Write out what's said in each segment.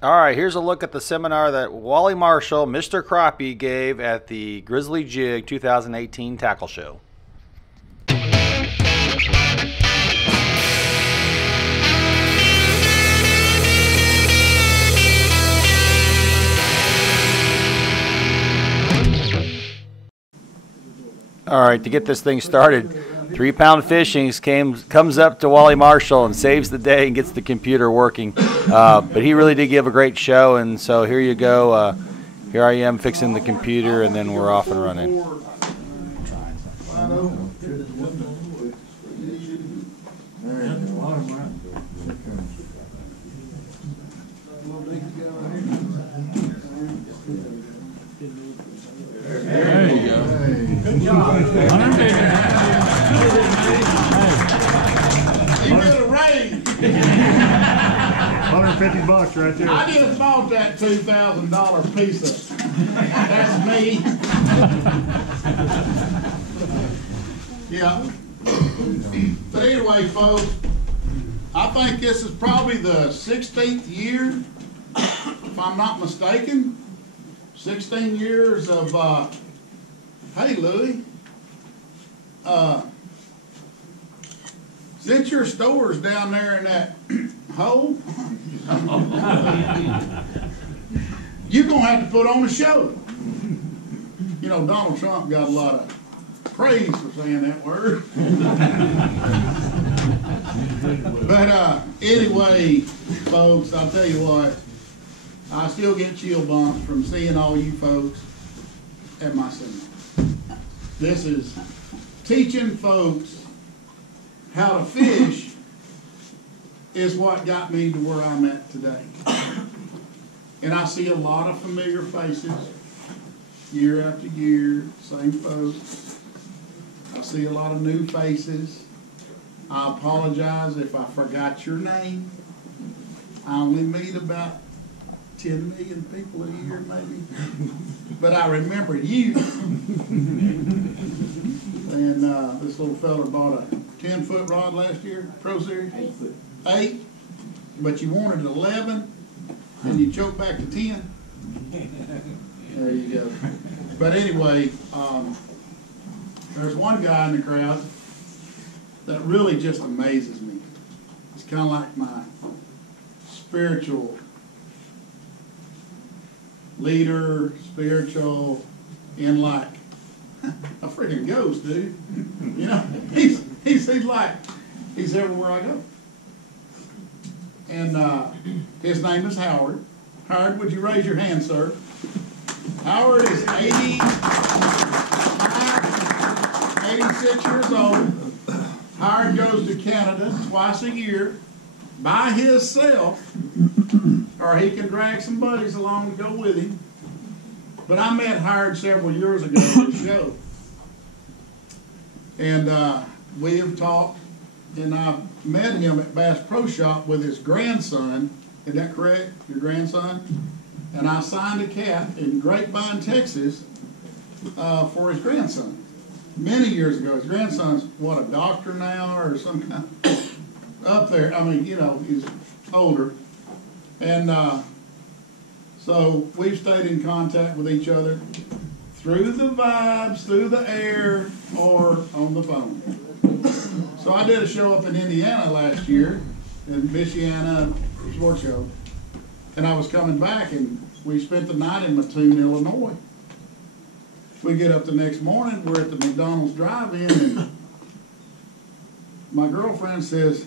All right, here's a look at the seminar that Wally Marshall, Mr. Crappie, gave at the Grizzly Jig 2018 Tackle Show. All right, to get this thing started, 3 Pound Fishing comes up to Wally Marshall and saves the day and gets the computer working. But he really did give a great show, and so here you go. Here I am fixing the computer, and then we're off and running. There you go. Good job. He did a raise. $150 right there. I just bought that $2,000 pizza. That's me. Yeah. But anyway, folks, I think this is probably the 16th year, if I'm not mistaken. 16 years of, hey Louie, since your store's down there in that hole, you're going to have to put on a show. You know, Donald Trump got a lot of praise for saying that word. But anyway, folks, I'll tell you what, I still get chill bumps from seeing all you folks at my seminar. This is teaching folks how to fish is what got me to where I'm at today. And I see a lot of familiar faces year after year, same folks. I see a lot of new faces. I apologize if I forgot your name. I only meet about 10 million people a year, maybe. But I remember you. And this little fella bought a 10-foot rod last year, Pro Series. 8. But you wanted 11, and you choked back to 10. There you go. But anyway, there's one guy in the crowd that really just amazes me. It's kind of like my spiritual leader, spiritual, in like a freaking ghost, dude. You know, he's like, he's everywhere I go. And his name is Howard. Howard, would you raise your hand, sir? Howard is 86 years old. Howard goes to Canada twice a year by himself, or he can drag some buddies along to go with him. But I met Howard several years ago at the show. And we have talked, and I met him at Bass Pro Shop with his grandson. Is that correct? Your grandson? And I signed a cat in Grapevine, Texas for his grandson. Many years ago. His grandson's, what, a doctor now or some kind of, up there. I mean, you know, he's older. And so we've stayed in contact with each other through the vibes, through the air, or on the phone. So I did a show up in Indiana last year, in Michiana Sports Show. And I was coming back, and we spent the night in Mattoon, Illinois. We get up the next morning, we're at the McDonald's drive-in, and my girlfriend says,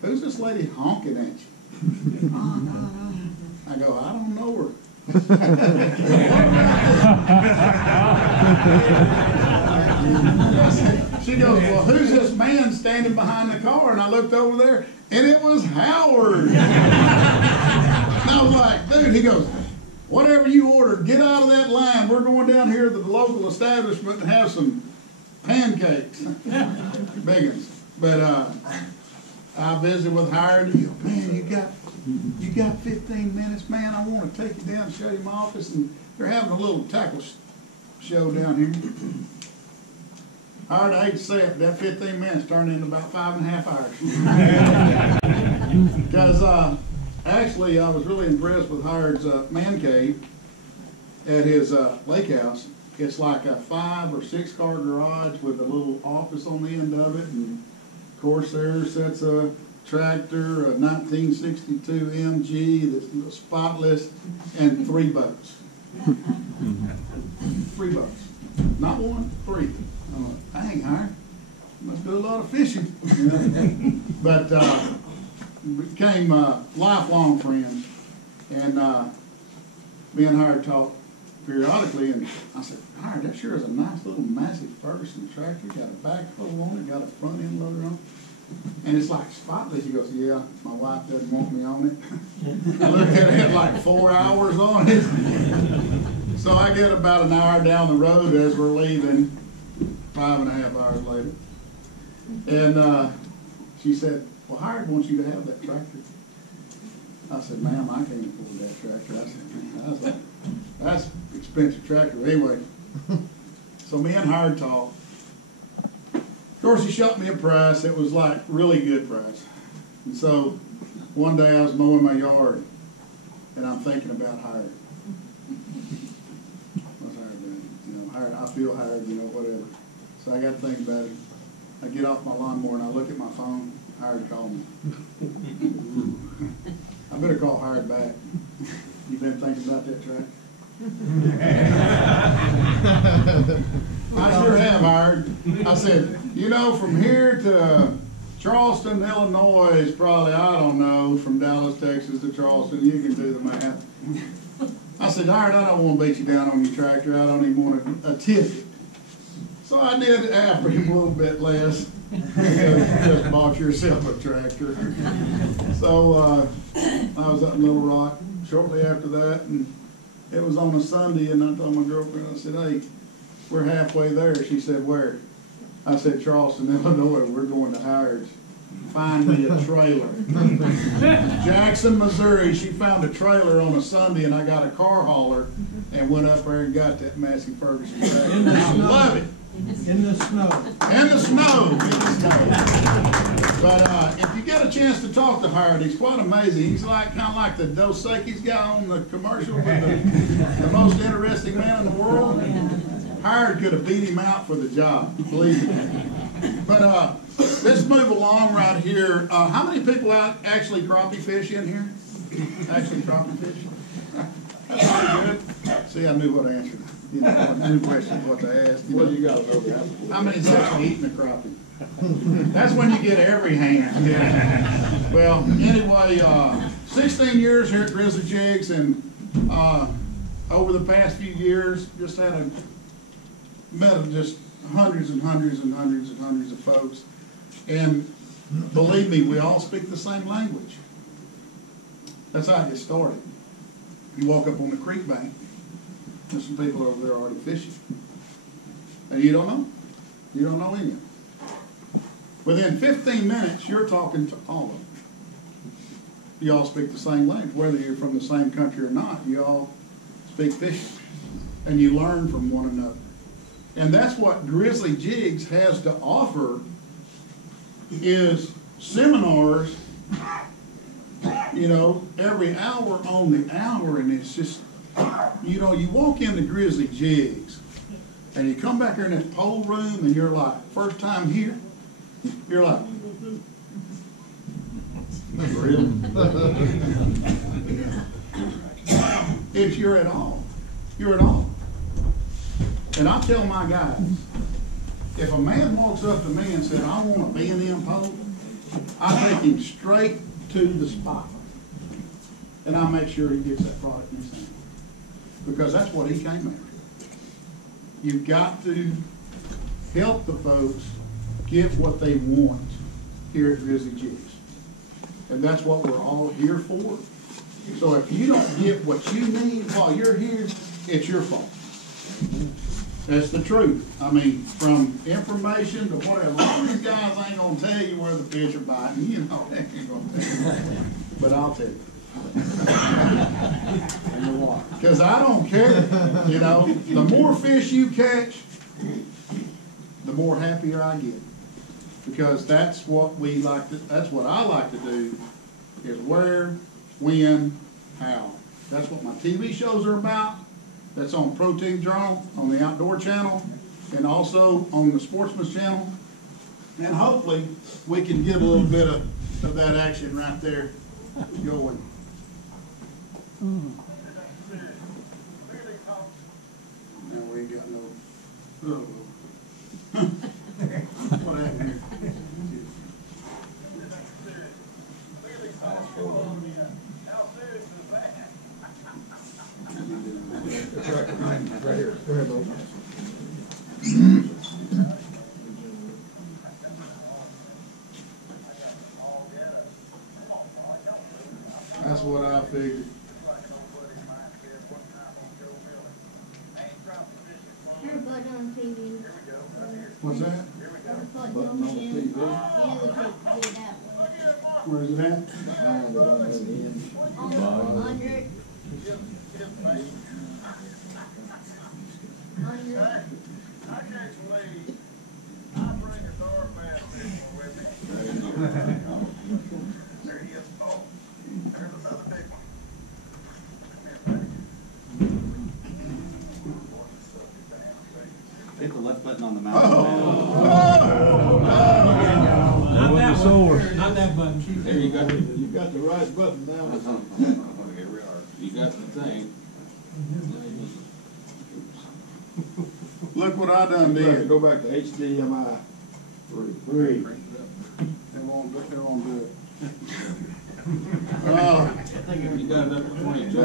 "Who's this lady honking at you?" I go, "I don't know her." She goes, "Well, who's this man standing behind the car?" And I looked over there, and it was Howard. And I was like, "Dude," he goes, "whatever you ordered, get out of that line. We're going down here to the local establishment and have some pancakes." Big ones. But I visited with Howard. He goes, "Man, you got 15 minutes, man. I want to take you down and show you my office." And they're having a little tackle show down here. Howard, I hate to say it, that 15 minutes turned into about 5.5 hours. Because actually, I was really impressed with Howard's man cave at his lake house. It's like a 5 or 6 car garage with a little office on the end of it, and of course there sits a tractor, a 1962 MG that's spotless, and 3 boats. 3 boats. Not 1, 3. I'm like, dang, Howard, must do a lot of fishing. You know? But became lifelong friends, and me and Howard talked periodically, and I said, Howard, that sure is a nice little massive Ferguson tractor. Got a backhoe on it, got a front end loader on it. And it's like spotless. He goes, yeah, my wife doesn't want me on it. I looked at it, had like 4 hours on it. So I get about an hour down the road as we're leaving, 5.5 hours later. And she said, well, Howard wants you to have that tractor. I said, ma'am, I can't afford that tractor. I said, man, that's an expensive tractor. Anyway, so me and Howard talked. Of course, he shot me a price. It was like really good price. And so one day I was mowing my yard, and I'm thinking about Howard. What's Howard doing? You know, Howard, I feel Howard, you know, whatever. So I got to think about it. I get off my lawnmower and I look at my phone. Howard called me. I better call Howard back. You been thinking about that track? I sure have, Howard. I said, you know, from here to Charleston, Illinois is probably, I don't know, from Dallas, Texas to Charleston. You can do the math. I said, Howard, I don't want to beat you down on your tractor. I don't even want a tip it. So I did after him a little bit less. You just bought yourself a tractor. So I was up in Little Rock shortly after that, and it was on a Sunday, and I told my girlfriend, I said, hey, we're halfway there. She said, where? I said, Charleston, Illinois. We're going to Howard's. Find me a trailer. Jackson, Missouri. She found a trailer on a Sunday, and I got a car hauler and went up there and got that Massey Ferguson tractor. I love it. In the snow. In the snow. In the snow. But if you get a chance to talk to Howard, he's quite amazing. He's like kind of like the Dos Equis guy on the commercial with the most interesting man in the world. Howard could have beat him out for the job, believe me. But let's move along right here. How many people out actually crappie fish in here? Actually crappie fish? That's pretty good. See, I knew what I answered. You know, I knew questions what to ask. Well, you got to know that. How many's actually eating a crappie? That's when you get every hand. Yeah. Well, anyway, 16 years here at Grizzly Jigs, and over the past few years, just met just hundreds and hundreds and hundreds and hundreds of folks. And believe me, we all speak the same language. That's how it gets started. You walk up on the creek bank, there's some people over there already fishing. And you don't know. You don't know any of them. Within 15 minutes, you're talking to all of them. You all speak the same language. Whether you're from the same country or not, you all speak fishing. And you learn from one another. And that's what Grizzly Jigs has to offer, is seminars, you know, every hour on the hour. And it's just, you know, you walk into Grizzly Jigs and you come back here in this pole room and you're like, first time here, you're like, really? It's you're at all. You're at all. And I tell my guys, if a man walks up to me and says, I want a B&M pole, I take him straight to the spot. And I make sure he gets that product in his hand. Because that's what he came after. You've got to help the folks get what they want here at Grizzly Jigs. And that's what we're all here for. So if you don't get what you need while you're here, it's your fault. That's the truth. I mean, from information to whatever. A lot of these guys ain't going to tell you where the fish are biting. You know, they ain't going to tell you. But I'll tell you. Because I don't care. You know, the more fish you catch, the more happier I get. Because that's what we like to, that's what I like to do, is where when, how. That's what my TV shows are about. That's on Protein Journal, on the Outdoor Channel, and also on the Sportsman's Channel. And hopefully, we can get a little bit of that action right there going. Now we ain't got no, what happened here? Right here. Go ahead, Bo. That's what I figured. Everybody on TV. What's that? Everybody on TV. Yeah, they take it that way. Where is it at? Behind it on the end. On 100. 100. Hit the left button on the mouse. Not that one. Not that button. There you go. You got the right button now. Here we are. You got the thing. Look what I done did. Go back to HDMI. Three. It won't do it. You got it up to 22.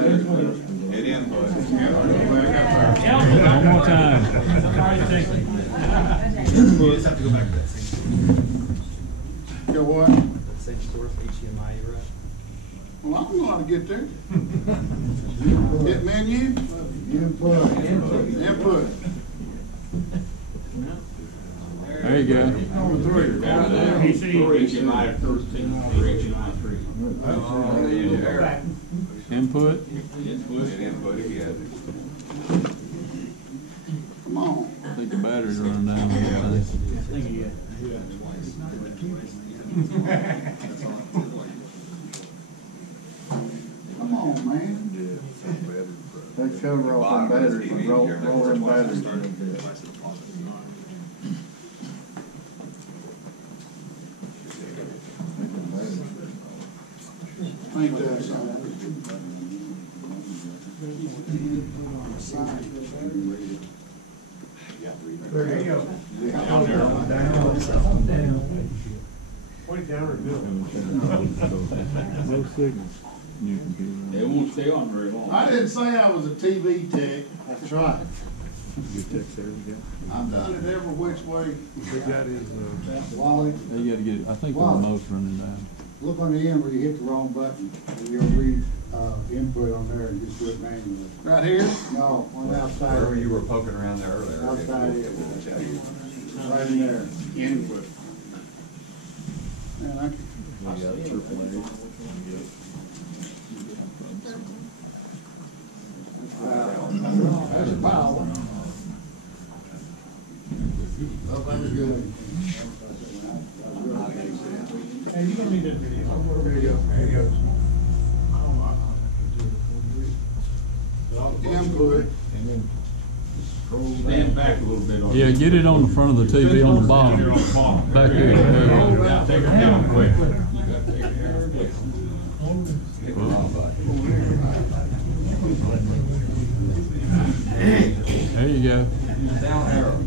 Hit input. One more time. You just have to go back to that same. Go what? That same source, HDMI you were at. Well, I'm gonna get there. Hit menu, input. There you go. Number three. Down there. HDMI 13. HDMI 3. Input. Hit input again. Come on. I think the battery's running down. Come on, man. Take cover off on batteries and roll in batteries. Ain't that something? There you go. What it down or no signal. New computer. It won't stay on very long. I didn't say I was a TV tech. That's right. Good text there, we got. I've done it every which way. They got his, Wally, they gotta get, I think the Wow. remote's running down. look on the end where you hit the wrong button, and you'll read, input on there and just do it manually. Right here? No, on the outside. Wherever you were poking around there earlier. Outside it it. will tell you. Right in there. Input. Man, I can. That's a power. Oh, that was good. Hey, you don't need that video. There you go. There you go. Input. Stand back a little bit on Yeah, get it on the front of the TV on the bottom. Back there. Now take her down quick. You gotta take her down quick. There you go. Down arrow.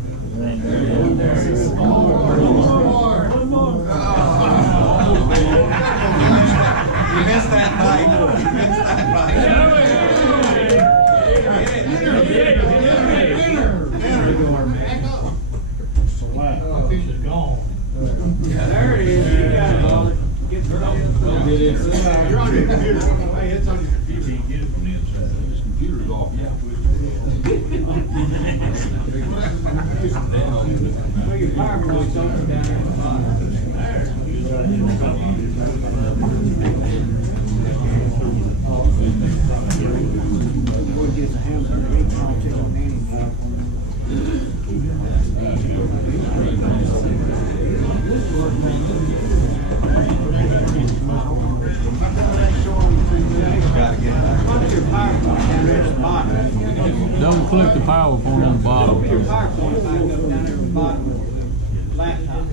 One more. You missed that bite. You missed that bite. The fish is gone. Yeah, there it is. You got it. Get it on. You're on your computer. Hey, it's on your computer. You can get it from the inside. This computer's off. Yeah. Well, your power point's on down at the bottom. How come it ain't showing the TV? click the PowerPoint on the bottom. Your PowerPoint back up down there at the bottom of the laptop.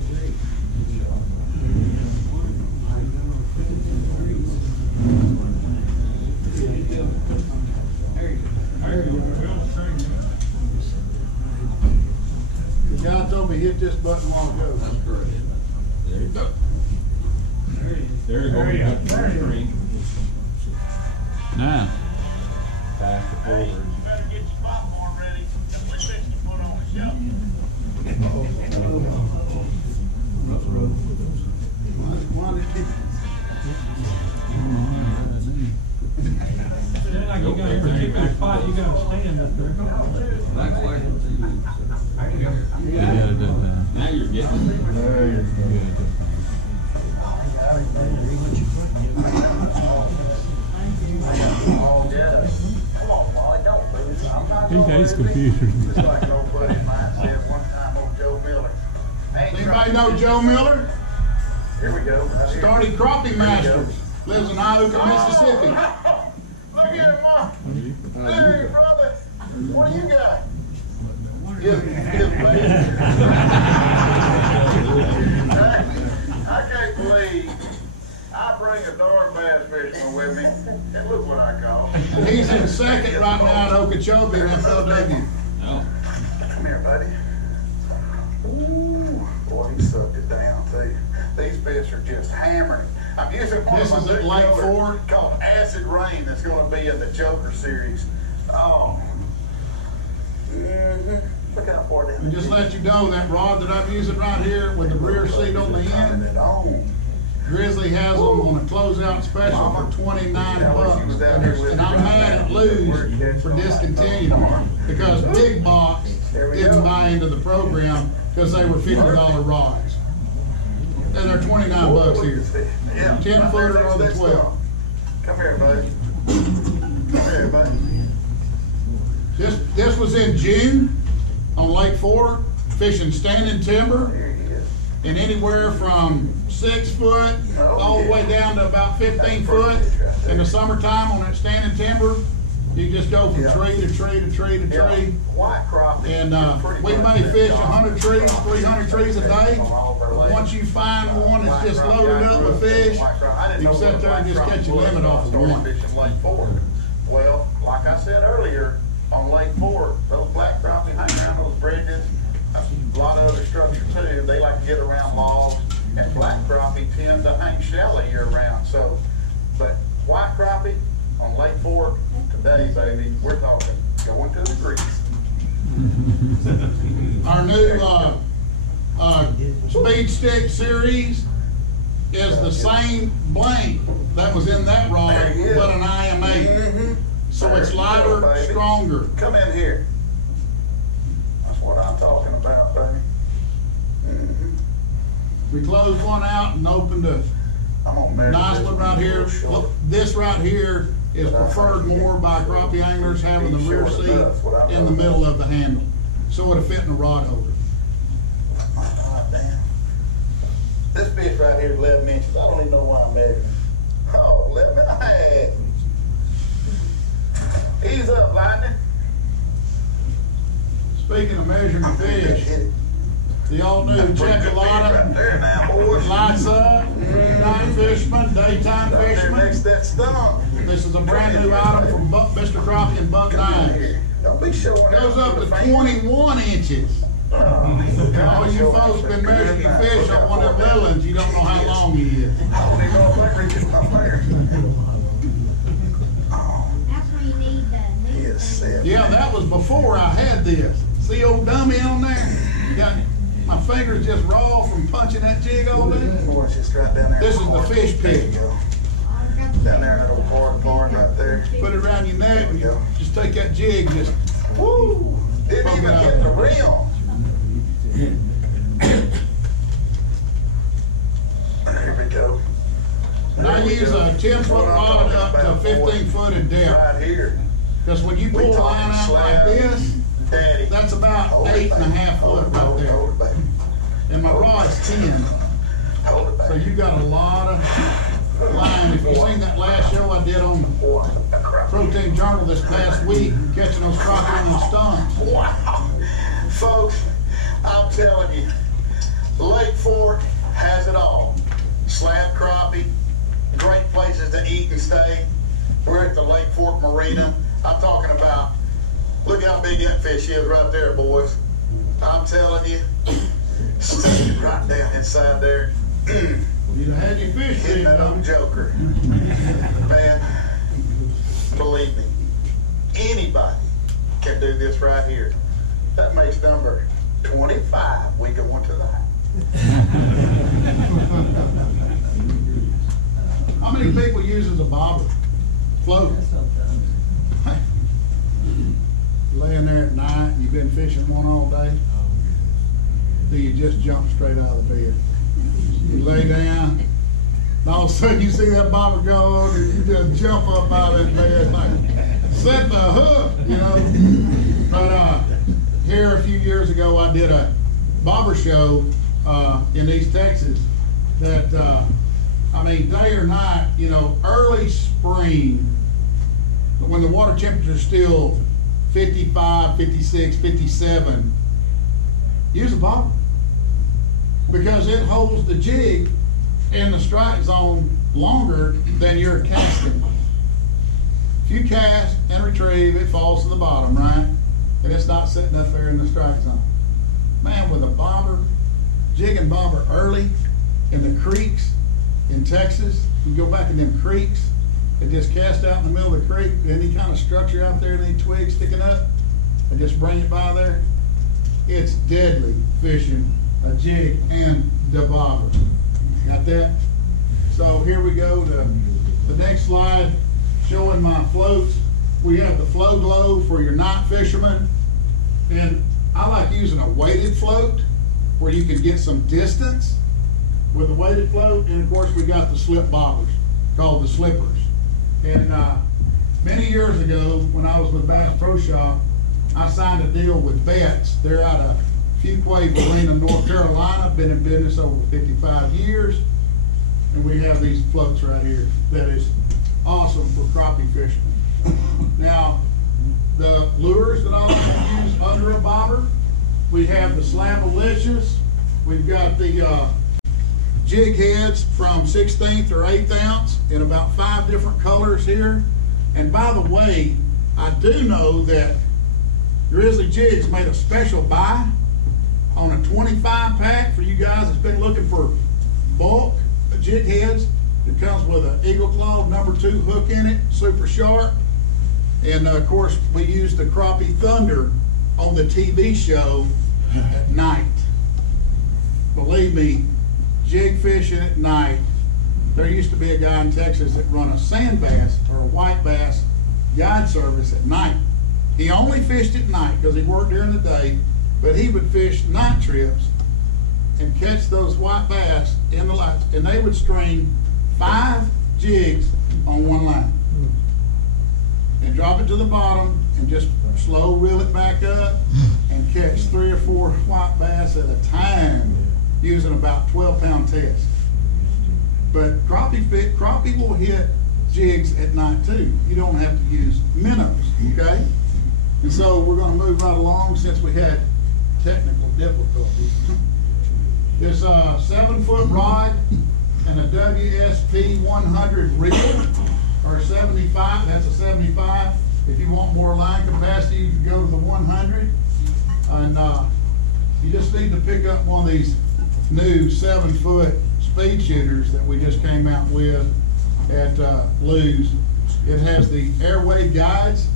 The guy told me hit this button a while ago. That's correct. There you go. There you go. Now. Pass the forward. You better get your popcorn ready, and we're fixing to put on a show. Like you got every big spot, you gotta stand up there. Now you're getting it. He hates computers. Anybody know Joe Miller? Here we go. Started Crappie Masters. Lives in Iuka, Mississippi. Look at him, Mom. Hey, brother. What do you got? Give I can't believe I bring a darn bass fisherman with me, and look what I caught. And he's in second right now at Okeechobee in FLW. Oh. Come here, buddy. Ooh, boy, he sucked it down, too. These fish are just hammering. I'm using one This of is my at new Lake colors Fork. called Acid Rain that's going to be in the Joker series. Oh. Look out for it. And just let you know, that rod that I'm using right here with the rear seat on the end, Grizzly has them on a closeout special for $29. And I'm mad at Lou's for discontinuing them because Big Box didn't buy into the program because they were $50 rods. And they're $29 here. 10 footer or the 12. Come here, buddy. Come here, buddy. This was in June on Lake Fork, fishing standing timber, Here he is. and anywhere from 6 foot all the way down to about 15 foot. In the summertime on that standing timber, you just go from tree to tree to tree to Yeah, tree. white crappie. And Pretty we much may been fish gone. 100 trees, 300 trees a day. Once you find one that's just loaded up with fish, you can sit there and just catch a limit off of one. Fishing Lake Fork. Well, like I said earlier, on Lake Fork, those black crappie hang around those bridges. A lot of other structure too. They like to get around logs, and black crappie tend to hang shallow year round. So, but white crappie on Lake Fork today, baby, we're talking going to the grease. Our new Speed Stick series is the same blank that was in that rod, There you go. but an IM8. So it's There you lighter, go, baby. stronger. Come in here. That's what I'm talking about, baby. We closed one out and opened a I'm gonna measure nice this one right here. real short. Look, this right here is preferred more by crappie anglers, having the rear seat in the middle of the handle. So it'll fit in the rod holder. Oh, damn. This fish right here is 11 inches. I don't even know why I'm measuring. Oh, 11 and a half. Ease up, Lightning. Speaking of measuring the Hit fish, it. the all new Pretty good fish right Checkalata there now, boys. lights up, night fisherman, daytime Right there fisherman. next to that stump. This is a brand new item from Mr. Crappie and Buck Come in Nines. here. Don't be showing Goes out up with to the finger. 21 inches. All you folks been measuring your fish on one of them little ones, you don't know how long he is. I don't even know if that reaches my finger. That's where you need the He new is thing. set. Yeah, that was before I had this. See old dummy on there? Got my fingers just raw from punching that jig all day. Boy, it's just right down there. This is the fish There pit. you go. I'll drop it Down there in that old corn right there. Put it around your neck and just take that jig, just Woo! Didn't Poke even it out. hit the rim. There we go. and I use a 10-foot rod up to 15 foot in depth. Right here. Because when you We pull a talking line out slab. like this, Daddy. that's about Hold it, 8.5 baby. foot right Hold there. it, baby. And my rod's 10. Hold it, So baby. you got a lot of line. If you seen that last show I did on Boy, that crap. Protein Journal this past week, catching those crappie on the stumps. Wow. Folks, I'm telling you, Lake Fork has it all. Slab crappie, great places to eat and stay. We're at the Lake Fork Marina. I'm talking about, look how big that fish is right there, boys. I'm telling you, stay right down inside there. You'd have had your fish Hitting that old joker. Man, believe me, anybody can do this right here. That makes number 25. We go into the house. How many people uses a bobber? Float. Laying there at night, you've been fishing one all day. Do you just jump straight out of the bed? You lay down, and all of a sudden you see that bobber go on, and you just jump up out of that bed like, set the hook, you know. But here a few years ago, I did a bobber show in East Texas that, I mean, day or night, you know, early spring, when the water temperature is still 55, 56, 57, use a bobber. Because it holds the jig in the strike zone longer than you're casting. If you cast and retrieve, it falls to the bottom, right? And it's not sitting up there in the strike zone. Man, with a bobber, jig and bobber early in the creeks in Texas, you go back in them creeks and just cast out in the middle of the creek, any kind of structure out there, any twigs sticking up, and just bring it by there. It's deadly fishing a jig and the bobber. Got that? So here we go to the next slide, showing my floats. We have the Flow Glow for your night fishermen. And I like using a weighted float where you can get some distance with a weighted float. And of course we got the slip bobbers called the slippers. And many years ago when I was with Bass Pro Shop, I signed a deal with Betts. They're out of Fuquay, Galena, North Carolina. Been in business over 55 years. And we have these floats right here that is awesome for crappie fishermen. Now, the lures that I like to use under a bobber, we have the Slabalicious. We've got the jig heads from 1/16 or 1/8 ounce in about 5 different colors here. And by the way, I do know that Grizzly Jig's made a special buy on a 25 pack for you guys that's been looking for bulk jig heads. It comes with an Eagle Claw #2 hook in it, super sharp. And of course, we use the Crappie Thunder on the TV show at night. Believe me, jig fishing at night, there used to be a guy in Texas that run a sand bass or a white bass guide service at night. He only fished at night because he worked during the day, but he would fish night trips and catch those white bass in the lights, and they would string 5 jigs on one line and drop it to the bottom and just slow reel it back up and catch 3 or 4 white bass at a time using about 12-pound test. But crappie will hit jigs at night too. You don't have to use minnows, okay? And so we're going to move right along since we had technical difficulties. This 7-foot rod and a WSP 100 reel, or 75, that's a 75. If you want more line capacity, you can go to the 100. And you just need to pick up one of these new 7-foot speed shooters that we just came out with at Lou's. It has the airway guides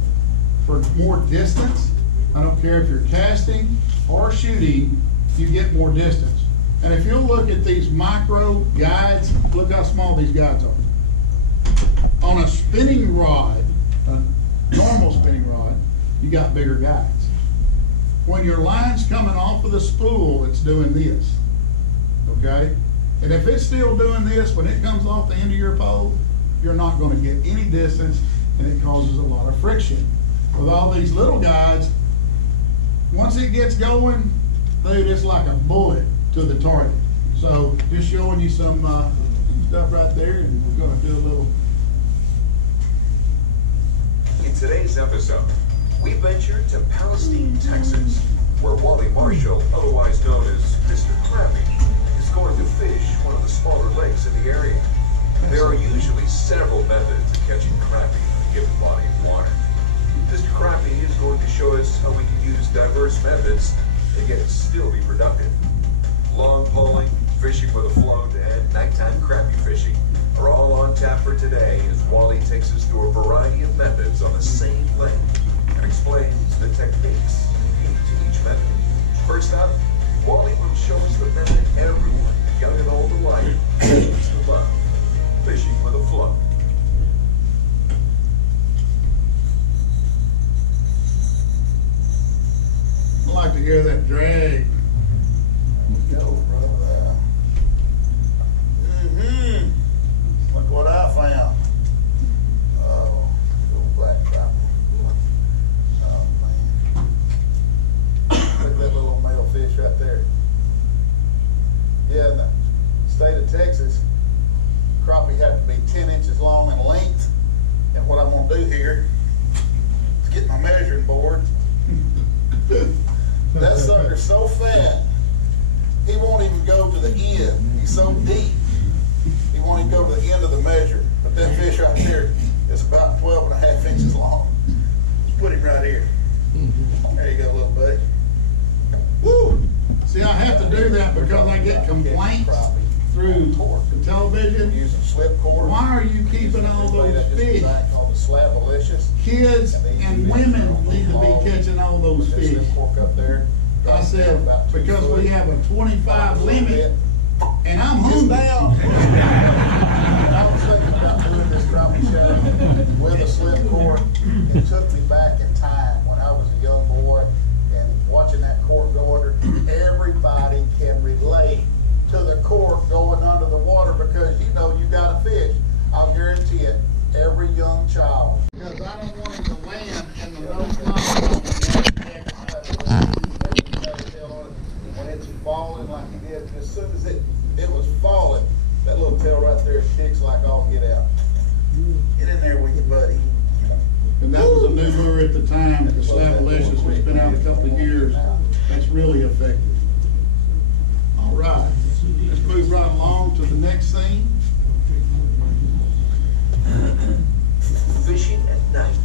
for more distance. I don't care if you're casting or shooting, you get more distance. And if you'll look at these micro guides, look how small these guides are. On a spinning rod, a normal spinning rod, you got bigger guides. When your line's coming off of the spool, it's doing this, okay? And if it's still doing this, when it comes off the end of your pole, you're not gonna get any distance, and it causes a lot of friction. With all these little guides, once it gets going, dude, it's like a bullet to the target. So just showing you some stuff right there, and we're gonna do a little today's episode, we venture to Palestine, Texas, where Wally Marshall, otherwise known as Mr. Crappie, is going to fish one of the smaller lakes in the area. There are usually several methods of catching crappie in a given body of water. Mr. Crappie is going to show us how we can use diverse methods and yet still be productive. Long poling, fishing with a float, and nighttime crappie fishing are all on tap for today as Wally takes us through a variety of methods on the same lake and explains the techniques key to each method. First up, Wally will show us the method everyone, young and old alike, seems to love, fishing with a float. I like to hear that drag. Go, brother. Look what I found. Oh, little black crappie. Oh, man. Look at that little male fish right there. Yeah, in the state of Texas, crappie have to be 10 inches long in length. And what I'm going to do here is get my measuring board. That sucker's so fat, he won't even go to the end. He's so deep, he won't even go to the end of the measure. But that fish right there is about 12.5 inches long. Let's put him right here. There you go, little buddy. Woo! See, I have to do that because I get complaints through the television. Using slip cord. Why are you keeping all those fish? Called the slabalicious. Kids and women need to be catching all those fish. Up there. I said, because we have a 25 limit, and I'm hungry. I was thinking about doing this crappie shad with a slip cord. It took me back in time when I was a young boy and watching that cork go under. Everybody can relate to the cork going under the water because you know you got a fish. I'll guarantee it, every young child. Because I don't want him to land in the no fly when it's falling like he did. As soon as it was falling, that little tail right there sticks like all get out. Get in there with your buddy. And that was a new lure at the time, the Slabalicious, which has been out a couple of years. That's really effective. All right, let's move right along to the next scene. Fishing at night.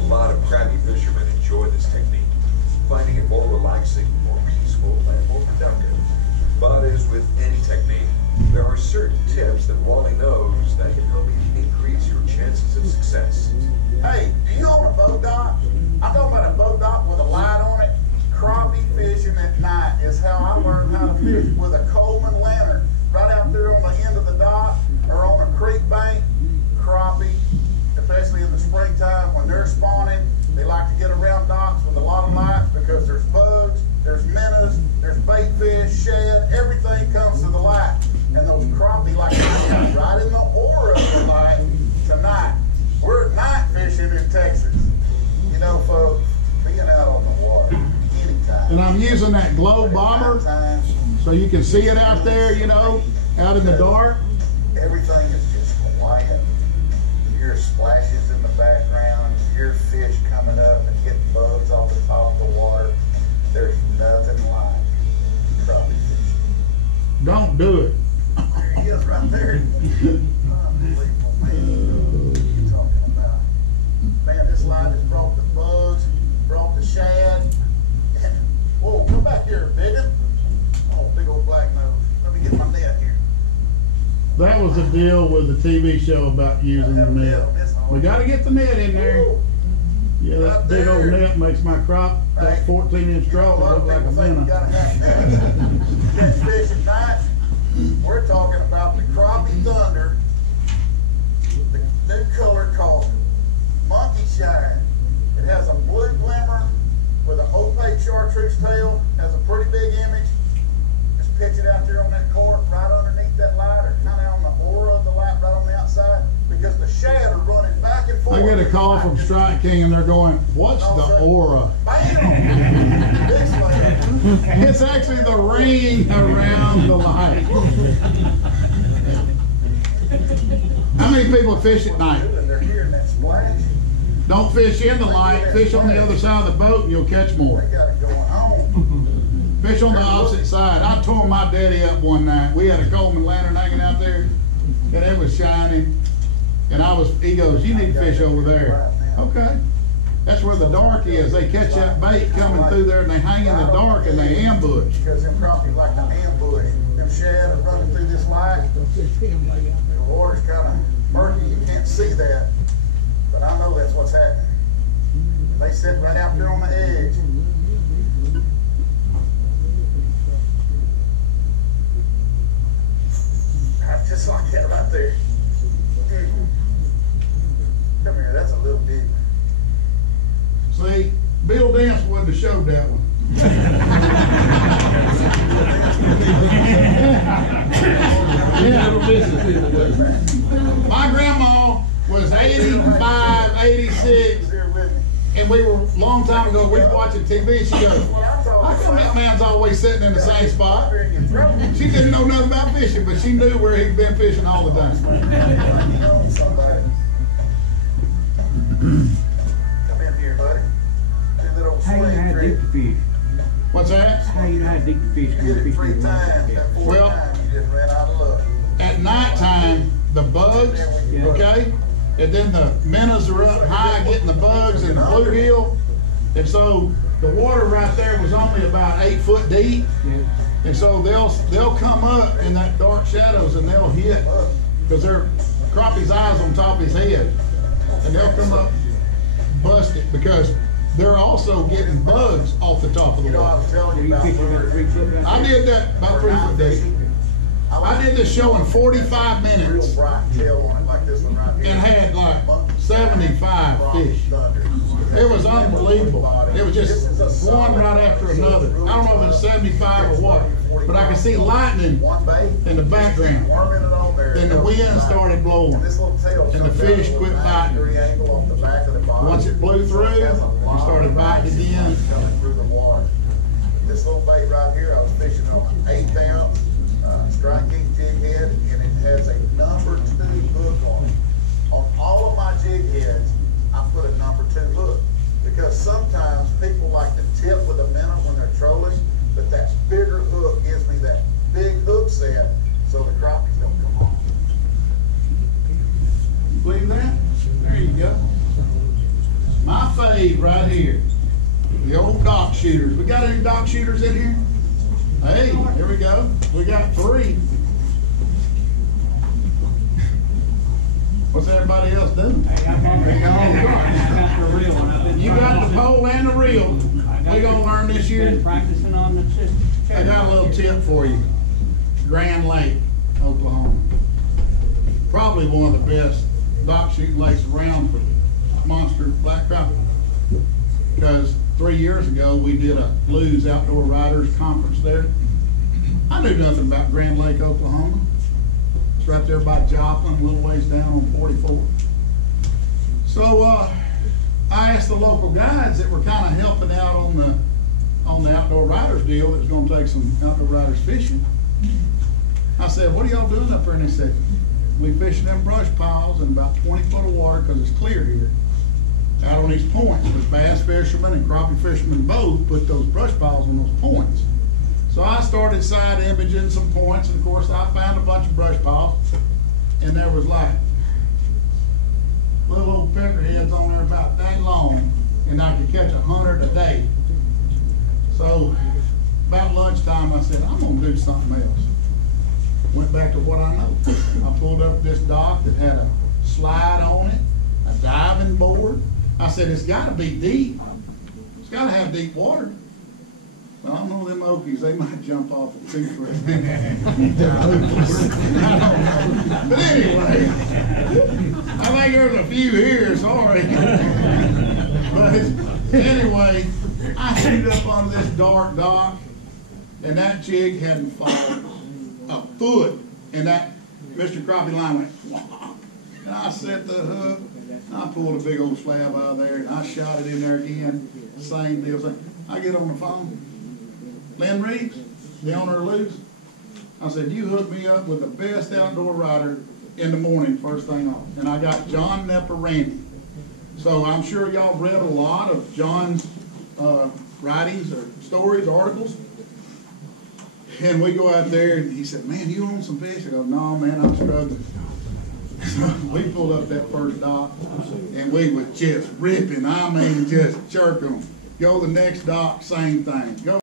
A lot of crappie fishermen enjoy this technique, finding it more relaxing, more peaceful, and more productive. But as with any technique, there are certain tips that Wally knows that can help you increase your chances of success. Hey, do you own a boat dock? I'm talking about a boat dock with a light on it. Crappie fishing at night is how I learned how to fish, with a Coleman lantern right out there on the end of the dock or on a creek bank. Crappie, especially in the springtime when they're spawning, they like to get around docks with a lot of lights because there's bugs, there's minnows, there's bait fish, shad, everything comes to the light. And those crappie like right in the aura of the light tonight. We're night fishing in Texas. You know, folks, being out on the water anytime. And I'm using that glow bomber so you can see it out there, you know, out in the dark. Everything is just quiet. You hear splashes in the background. You hear fish coming up and getting bugs off the top of the water. There's nothing like crappie fishing. Don't do it. There he is right there. Unbelievable, man. What are you talking about? Man, this light has brought the bugs, brought the shad. Whoa, come back here, biggin. Oh, big old black nose. Let me get my net here. That was the deal with the TV show about using the net. We got to get the net in there. Yeah, that big old net makes my crop, that 14-inch drop, look like a minnow. Catch fish at night. We're talking about the crappie thunder, the new color called monkey shine. It has a blue glimmer with an opaque chartreuse tail, has a pretty big image. Just pitch it out there on that cork right underneath that light, or kind of on the aura of the light right on the outside, because the shad are running back and forth. I get a call from Strike King and they're going, what's the aura? Bam! Big slab. It's actually the ring around the light. How many people fish at night? And they're hearing that splash. Don't fish in the light, fish on the other side of the boat and you'll catch more. They got it going on. Fish on the opposite side. I tore my daddy up one night. We had a Coleman lantern hanging out there and it was shining. And he goes, you need to fish over there. Okay. That's where the dark is. They catch that bait coming through there and they hang in the dark and they ambush. Because them crappie like to ambush. Them shad are running through this light. The water's kind of murky. You can't see that. But I know that's what's happening. They sit right out there on the edge. Just like that right there. Come here, that's a little deep. See, Bill Dance wouldn't have showed that one. My grandma was 85, 86, and we were a long time ago, we were watching TV, and she goes, how come that man's always sitting in the same spot? She didn't know nothing about fishing, but she knew where he'd been fishing all the time. Come in here, buddy. How you know how deep to fish? What's that? How you know how deep to fish? You hit it 3 times, that 4th Well, time, you just ran out of luck. At nighttime, the bugs, okay? And then the minnows are up high getting the bugs in the bluegill. And so the water right there was only about 8 foot deep. And so they'll come up in that dark shadows and they'll hit, because they're crappie's eyes on top of his head. And they'll come up, bust it, because they're also getting bugs off the top of the You know, I water. was telling you about lures. I did that about 3 foot deep. I did this show in 45 Real minutes bright tail on it like this one right here. and had like 75 fish. It was unbelievable. It was just one right after another. I don't know if it's 75 or what, but I could see lightning One bait, in the background. worming it on there. Then the wind started blowing. This little tail and the comes fish down to a quit 90-degree biting. angle off the back of the body. Once it blew through, Has a we lot started of biting nice again. coming through the water. This little bait right here, I was fishing on an 8th ounce Strike King jig head, and it has a number 2 hook on it. On all of my jig heads, I put a number 2 hook, because sometimes people like to tip with a minnow when they're trolling, but that bigger hook gives me that big hook set so the crappies don't come on. You believe that? There you go. My fave right here. The old dock shooters. We got any dock shooters in here? Hey, here we go. We got 3. What's everybody else doing? You got the pole and the reel. We gonna learn this year. Practicing on the system. I got a little tip for you. Grand Lake, Oklahoma. Probably one of the best dock shooting lakes around for monster black crappie. Because 3 years ago, we did a Blues Outdoor Riders Conference there. I knew nothing about Grand Lake, Oklahoma. It's right there by Joplin, a little ways down on 44. So I asked the local guides that were kind of helping out on the Outdoor Riders deal that was going to take some Outdoor Riders fishing. I said, what are y'all doing up there? And they said, we fishing them brush piles in about 20 foot of water because it's clear here. Out on these points, but bass fishermen and crappie fishermen both put those brush piles on those points. So I started side imaging some points, and of course I found a bunch of brush piles, and there was like little old peckerheads on there about that long, and I could catch 100 a day. So about lunchtime I said, I'm gonna do something else. Went back to what I know. I pulled up this dock that had a slide on it, a diving board. I said, it's gotta be deep. It's gotta have deep water. Well, I don't know them Okies, they might jump off at 2 foot. But anyway, I think there's a few here, sorry. But anyway, I hit up on this dark dock, and that jig hadn't fallen a foot, and that Mr. Crappie line went, wah. And I set the hook, and I pulled a big old slab out of there, and I shot it in there again, same deal. I get on the phone, Lynn Reeves, the owner of Lou's. I said, you hook me up with the best outdoor rider in the morning, first thing off. And I got John Nepper Randy. So I'm sure y'all read a lot of John's writings or stories, articles. And we go out there and he said, man, you own some fish? I go, no, man, I'm struggling. So we pulled up that first dock and we was just ripping. I mean, just jerking them. Go to the next dock, same thing. Go